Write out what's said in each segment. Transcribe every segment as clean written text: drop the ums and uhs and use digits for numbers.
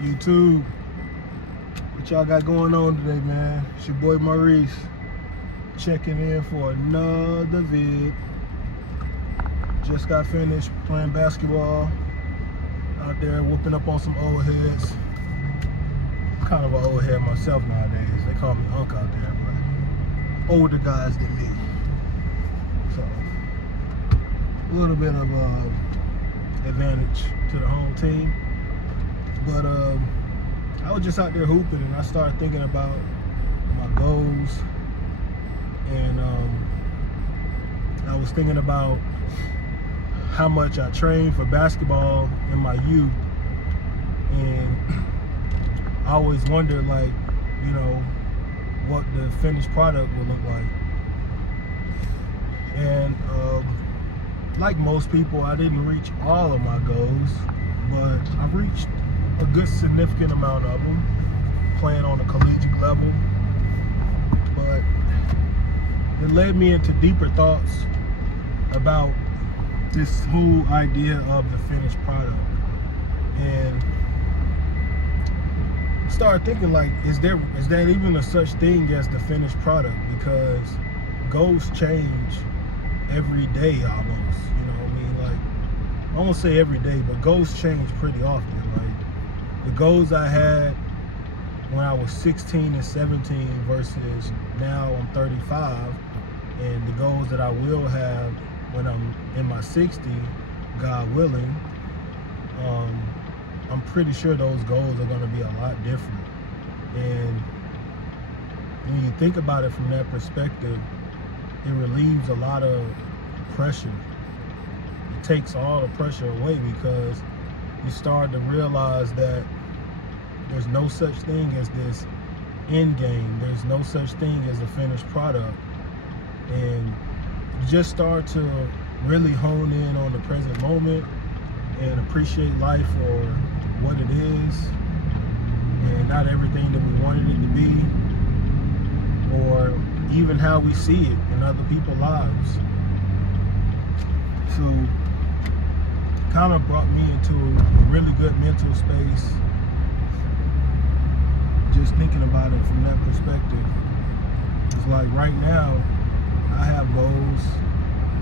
YouTube, what y'all got going on today, man? It's your boy Maurice, checking in for another vid. Just got finished playing basketball out there, whooping up on some old heads. I'm kind of an old head myself nowadays. They call me Unc out there, but older guys than me. So a little bit of advantage to the home team. But I was just out there hooping, and I started thinking about my goals, and I was thinking about how much I trained for basketball in my youth, and I always wondered, like, you know, what the finished product would look like. And like most people, I didn't reach all of my goals, but I reached a good significant amount of them, playing on a collegiate level. But it led me into deeper thoughts about this whole idea of the finished product, and started thinking, like, is there even a such thing as the finished product? Because goals change every day almost, you know what I mean? Like, I won't say every day, but goals change pretty often. Like, the goals I had when I was 16 and 17 versus now I'm 35, and the goals that I will have when I'm in my 60s, God willing, I'm pretty sure those goals are going to be a lot different. And when you think about it from that perspective, it relieves a lot of pressure. It takes all the pressure away, because you start to realize that there's no such thing as this end game. There's no such thing as a finished product. And you just start to really hone in on the present moment and appreciate life for what it is, and not everything that we wanted it to be, or even how we see it in other people's lives. So kind of brought me into a really good mental space, just thinking about it from that perspective. It's like right now I have goals,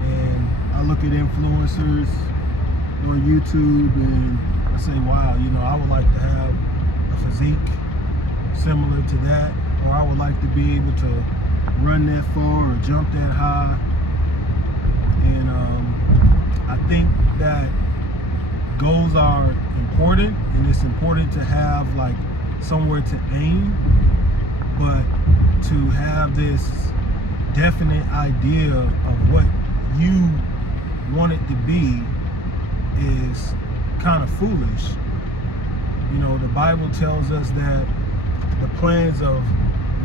and I look at influencers on YouTube and I say, wow, you know, I would like to have a physique similar to that, or I would like to be able to run that far or jump that high. And I think that goals are important, and it's important to have like somewhere to aim, but to have this definite idea of what you want it to be is kind of foolish. You know, the Bible tells us that the plans of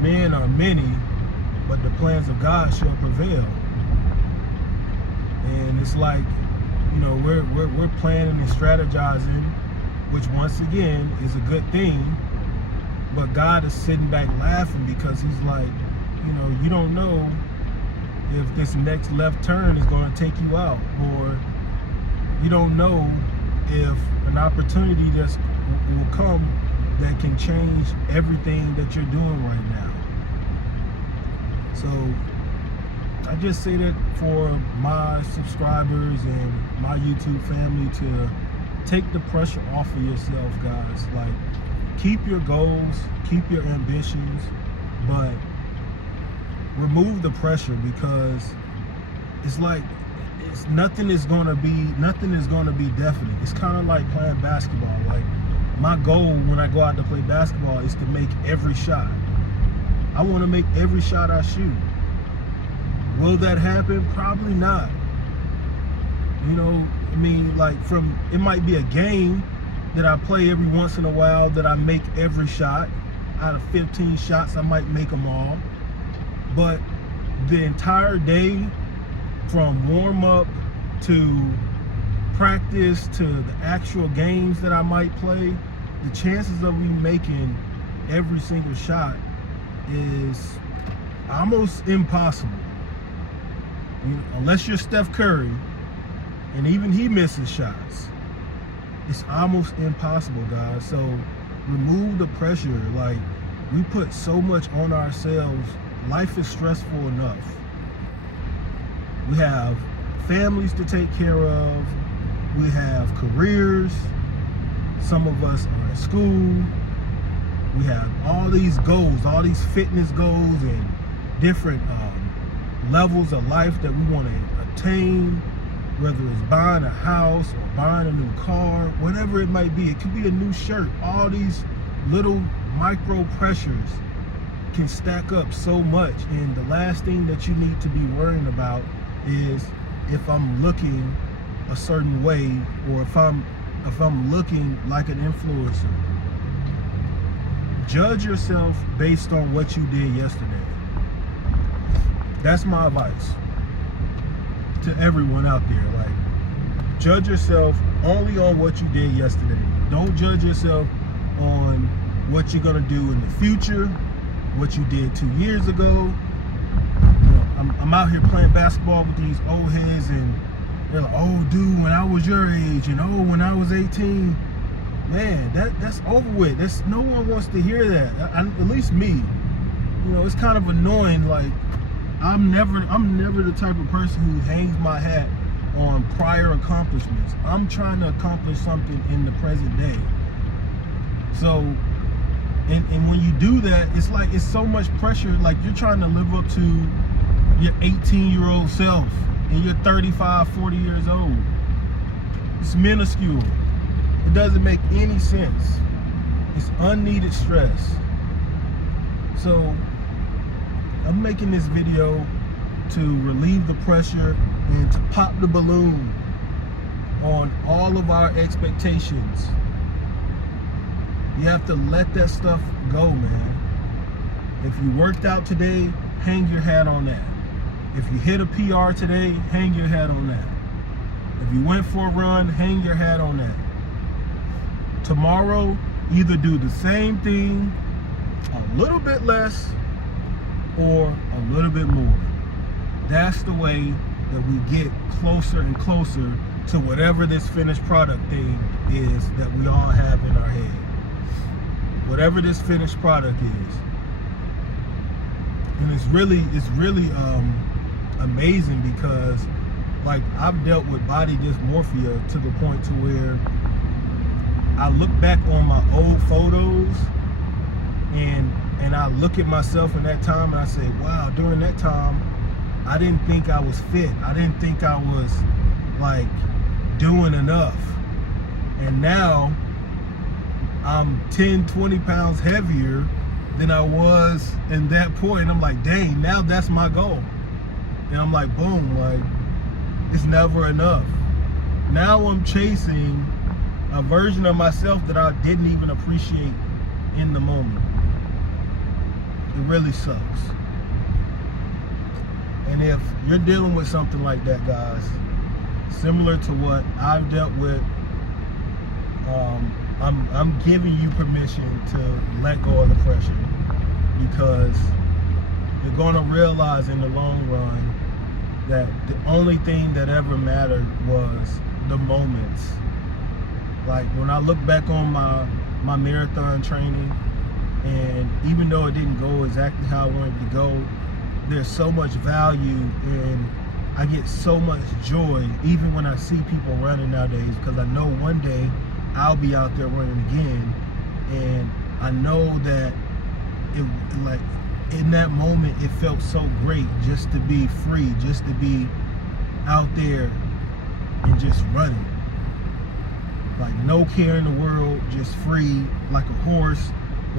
men are many, but the plans of God shall prevail. And it's like, you know, we're planning and strategizing, which once again is a good thing, but God is sitting back laughing, because he's like, you know, you don't know if this next left turn is going to take you out, or you don't know if an opportunity just will come that can change everything that you're doing right now. So I just say that for my subscribers and my YouTube family, to take the pressure off of yourself, guys. Like, keep your goals, keep your ambitions, but remove the pressure, because it's like nothing is going to be definite. It's kind of like playing basketball. Like, my goal when I go out to play basketball is to make every shot. I want to make every shot I shoot. Will that happen? Probably not. You know, I mean, like, it might be a game that I play every once in a while that I make every shot. Out of 15 shots, I might make them all. But the entire day, from warm up to practice to the actual games that I might play, the chances of me making every single shot is almost impossible. Unless you're Steph Curry, and even he misses shots. It's almost impossible, guys. So Remove the pressure. Like, we put so much on ourselves. Life is stressful enough. We have families to take care of. We have careers. Some of us are at school. We have all these goals, all these fitness goals and different levels of life that we want to attain, whether it's buying a house or buying a new car, whatever it might be. It could be a new shirt. All these little micro pressures can stack up so much. And the last thing that you need to be worrying about is if I'm looking a certain way, or if I'm looking like an influencer. Judge yourself based on what you did yesterday. That's my advice to everyone out there. Like, judge yourself only on what you did yesterday. Don't judge yourself on what you're gonna do in the future, what you did 2 years ago. You know, I'm out here playing basketball with these old heads, and they're like, "Oh, dude, when I was your age, and oh, when I was 18." Man, that's over with. That's, no one wants to hear that. At least me. You know, it's kind of annoying. Like, I'm never the type of person who hangs my hat on prior accomplishments. I'm trying to accomplish something in the present day. So, and when you do that, it's like, it's so much pressure. Like, you're trying to live up to your 18-year-old self, and you're 35, 40 years old. It's minuscule. It doesn't make any sense. It's unneeded stress. So I'm making this video to relieve the pressure and to pop the balloon on all of our expectations. You have to let that stuff go, man. If you worked out today, hang your hat on that. If you hit a PR today, hang your hat on that. If you went for a run, hang your hat on that. Tomorrow, either do the same thing, a little bit less, or a little bit more. That's the way that we get closer and closer to whatever this finished product thing is that we all have in our head. Whatever this finished product is. And it's really amazing, because, like, I've dealt with body dysmorphia to the point to where I look back on my old photos and I look at myself in that time, and I say, wow, during that time, I didn't think I was fit. I didn't think I was, like, doing enough. And now I'm 10, 20 pounds heavier than I was in that point. I'm like, dang, now that's my goal. And I'm like, boom, like, it's never enough. Now I'm chasing a version of myself that I didn't even appreciate in the moment. It really sucks. And if you're dealing with something like that, guys, similar to what I've dealt with, I'm giving you permission to let go of the pressure, because you're going to realize in the long run that the only thing that ever mattered was the moments. Like, when I look back on my marathon training, and even though it didn't go exactly how I wanted to go, there's so much value, and I get so much joy even when I see people running nowadays, because I know one day I'll be out there running again. And I know that it, like, in that moment, it felt so great just to be free, just to be out there and just running. Like, no care in the world, just free, like a horse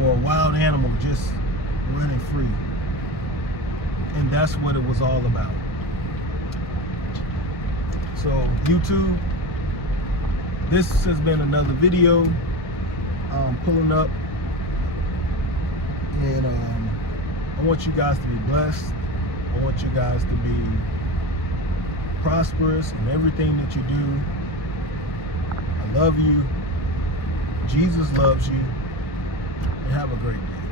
or a wild animal, just running free. And that's what it was all about. So, YouTube, this has been another video. Pulling up, and I want you guys to be blessed. I want you guys to be prosperous in everything that you do. I love you. Jesus loves you. And have a great day.